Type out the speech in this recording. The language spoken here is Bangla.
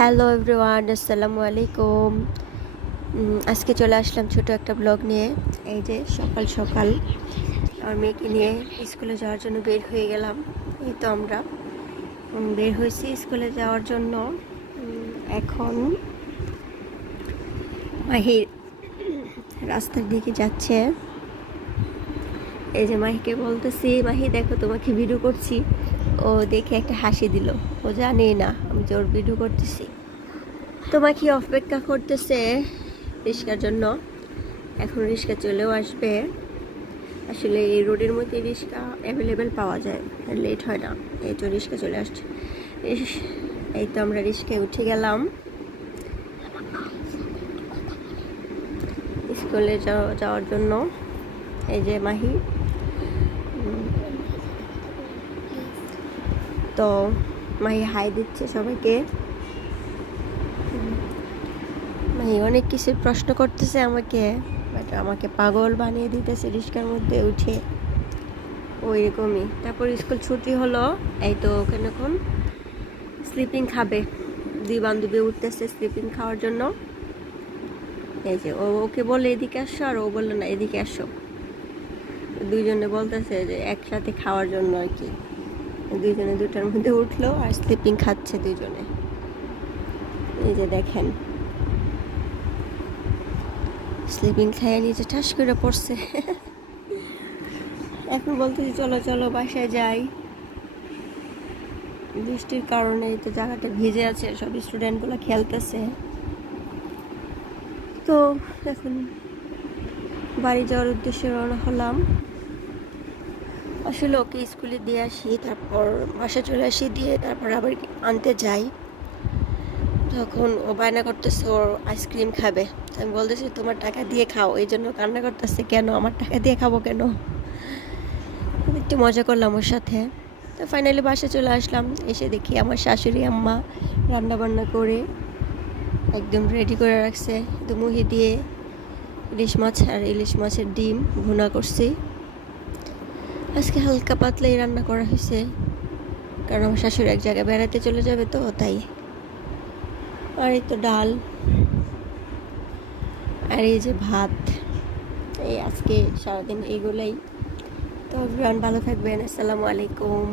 হ্যালো এভরিওয়ান, আসসালামু আলাইকুম। আজকে চলে আসলাম ছোট একটা ব্লগ নিয়ে। এই যে সকাল সকাল আমার মেয়েকে নিয়ে স্কুলে যাওয়ার জন্য বের হয়ে গেলাম। এই তো আমরা বের হয়েছি স্কুলে যাওয়ার জন্য। এখন মাহি রাস্তার দিকে যাচ্ছে। এই যে মাহিকে বলতেছি, মাহি দেখো তোমাকে ভিডিও করছি। ও দেখে একটা হাসি দিল। ও জানেই না আমি যে ওর ভিডিও করতেছি। তোমাকে অপেক্ষা করতেছে রিক্সার জন্য। এখন রিক্সা চলেও আসবে। আসলে এই রোডের মধ্যে রিক্সা অ্যাভেলেবেল পাওয়া যায়, লেট হয় না। এই তো রিক্সা চলে আসছে। এই তো আমরা রিক্সায় উঠে গেলাম স্কুলে যাওয়ার জন্য। এই যে মাহি, তো মাহি হাই দিচ্ছে সবাইকে। মাহি অনেক কিছু প্রশ্ন করতেছে আমাকে, বাট আমাকে পাগল বানিয়ে দিতেছে রিক্সার মধ্যে উঠে। ওই রকমই। তারপর স্কুল ছুটি হলো। এই তো ওখানে এখন স্লিপিং খাবে। দুই বান্ধবী উঠতেছে স্লিপিং খাওয়ার জন্য। এই যে ওকে বলে এদিকে আসো, আর ও বললো না এদিকে আসো। দুইজনে বলতেছে যে একসাথে খাওয়ার জন্য আর কি। দুইজনে দুটার মধ্যে উঠলো আর স্লিপিং খাচ্ছে দুইজনে। এই যে দেখেন, স্লিপিং খাইয়ে নিচে ঠাস করে পড়ছে। এখন বলতেছি চলো চলো বাসায় যাই। বৃষ্টির কারণে তো জায়গাটা ভিজে আছে, সব স্টুডেন্টগুলো খেলতেছে। তো এখন বাড়ি যাওয়ার উদ্দেশ্যে রওনা হলাম। আসলে ওকে স্কুলে দিয়ে আসি, তারপর বাসা চলে আসি, দিয়ে তারপর আবার আনতে যাই। তখন ও বায়না করতেছে ওর আইসক্রিম খাবে। আমি বলতেছি তোমার টাকা দিয়ে খাও, এই জন্য কান্না করতেছে। কেন আমার টাকা দিয়ে খাবো কেন? একটু মজা করলাম ওর সাথে। তো ফাইনালি বাসা চলে আসলাম। এসে দেখি আমার শাশুড়ি আম্মা রান্না বান্না করে একদম রেডি করে রাখছে। তো মুহি দিয়ে ইলিশ মাছ আর ইলিশ মাছের ডিম ভুনা করছি। আজকে হালকা পাতলাই রান্না করা হয়েছে, কারণ আমার শাশুড়ি এক জায়গায় বেড়াতে চলে যাবে, তো তাই। আর এই তো ডাল, আর এই যে ভাত। এই আজকে সারাদিন এইগুলাই। তো ভালো থাকবেন। আসসালামু আলাইকুম।